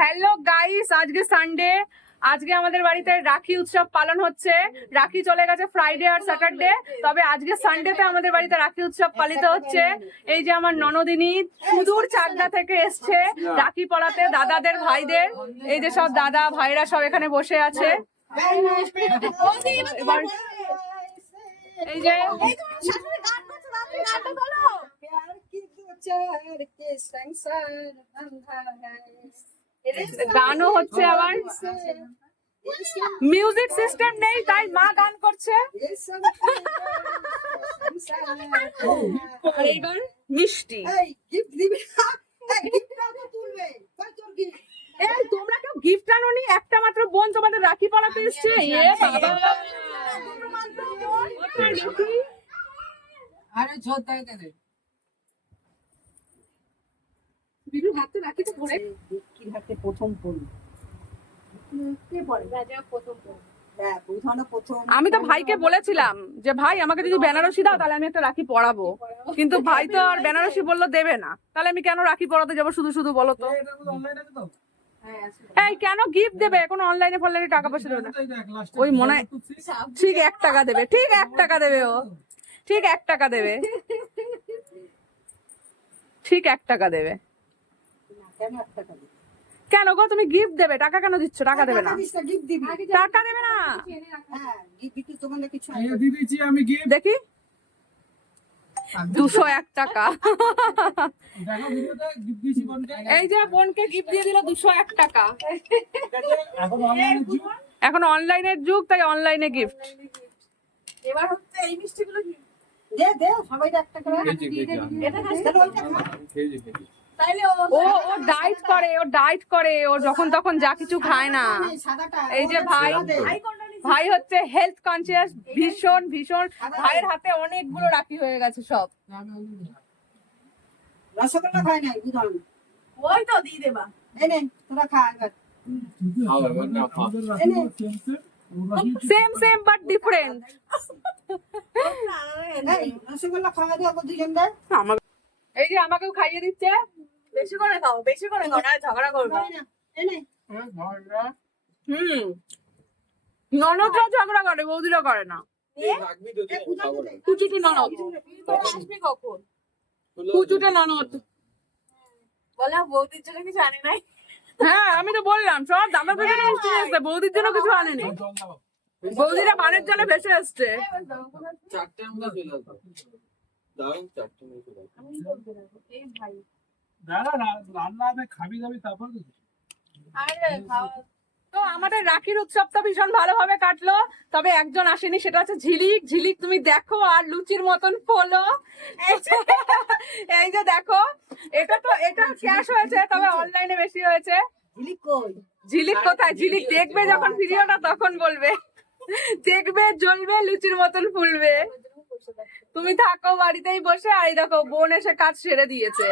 Hello guys, আজকে Sunday. আজকে আমাদের বাড়িতে রাখি উৎসব পালন হচ্ছে। রাখি চলে গেছে ফ্রাইডে আর স্যাটারডে, তবে আজকে সানডেতে আমাদের বাড়িতে রাখি উৎসব পালিত হচ্ছে। এই যে আমার ননদিনী সুদূর চাকদা থেকে এসছে রাখি পরাতে দাদাদের ভাইদের। এই যে সব দাদা ভাইরা সব এখানে বসে আছে। এবার এই যে গানও হচ্ছে, আবার মিউজিক সিস্টেম নেই তাই মা গান করছে। আর এইবার মিষ্টি। এই তোমরা কেউ গিফট আনোনি? একটা মাত্র বোন তোমাদের রাখি পরাতে এসছে। এ বাবা, আরে ছোটাই দে বিরু হাতে রাখি তো পরে কি হাতে প্রথম পড়ি কে পড়ে? রাজা প্রথম পড়ে। হ্যাঁ বুঝানো প্রথম। আমি তো ভাইকে বলেছিলাম যে ভাই আমাকে যদি বেনারসি দাও তাহলে আমি একটা রাখি পরাবো, কিন্তু ভাই তো আর বেনারসি বললো দেবে না। তাহলে আমি কেন রাখি পরাতে যাবো শুধু শুধু, বলো তো? এই কেন গিফট দেবে? কোনো অনলাইনে ফনলাইনে টাকা পয়সা দেবে না। ওই মনে হয় ঠিক 1 টাকা দেবে, ঠিক 1 টাকা দেবে, ও ঠিক 1 টাকা দেবে, ঠিক 1 টাকা দেবে। কেন একটা টাকা কেন গো, তুমি গিফট দেবে, টাকা কেন দিচ্ছ? টাকা দেবে না, গিফট দিবি? টাকা দেবে না। হ্যাঁ গিফট দিতে তোমাদের কিছু দিয়েছি আমি গিফট। দেখি 201 টাকা। দেখো ভিডিওতে গিফট দিয়েছি বোনকে। এই যে বোনকে গিফট দিয়ে দিল 201 টাকা। এখন অনলাইনে যুগ। এখন অনলাইনের যুগ, তাই অনলাইনে গিফট। এবার হচ্ছে এই মিষ্টিগুলো কি? দে দে সবাই একটা করে এটা তাইলে ও ও ডায়েট করে, ও ডায়েট করে, ও যখন তখন যা কিছু খায় না। সাদাটা এই যে ভাই, ভাই হচ্ছে হেলথ কনসিয়াস ভীষণ ভীষণ। ভাইয়ের হাতে অনেকগুলো রাখি হয়ে গেছে সব। রসগোল্লা খাই নাই বুঝলাম। ওই তো দিয়ে দেবা। এই নে তোরা খা এবার। Same same but different. এই রসগোল্লা খাওয়া দাওয়া দুজন দেয়। এই যে আমাকেও খাইয়ে দিচ্ছে। বেশি করে খাও, বেশি করে খাও, না ঝগড়া করবে। এই নে ননদরা ঝগড়া করে, বৌদিরা করে না। কুচুটে ননদ, তোরা আসবি কখন? কুচুটে ননদ। বলা বৌদির জন্য কিছু আনি নাই। হ্যাঁ আমি তো বললাম সব দাদা পেছনে মিষ্টি নিয়ে এসছে, বৌদির জন্য কিছু আনেনি। বৌদিরা বানের জলে ভেসে এসছে। চারটে আমরা চলে আসবো। দারুণ চারটে নিয়ে চলে আসবো। এই ভাই দাদা রান্না হবে, খাবি দাবি তারপর তো। আরে খাওয়া তো আমাদের রাখির উৎসবটা ভীষণ ভালোভাবে কাটলো, তবে একজন আসেনি, সেটা হচ্ছে ঝিলিক। ঝিলিক তুমি দেখো আর লুচির মতন ফলো। এই যে দেখো, এটা তো এটা ক্যাশ হয়েছে, তবে অনলাইনে বেশি হয়েছে। ঝিলিক কই? ঝিলিক কোথায়? ঝিলিক দেখবে যখন ভিডিওটা তখন বলবে, দেখবে জ্বলবে লুচির মতন ফুলবে। তুমি থাকো বাড়িতেই বসে, আর এই দেখো বোন এসে কাজ সেরে দিয়েছে।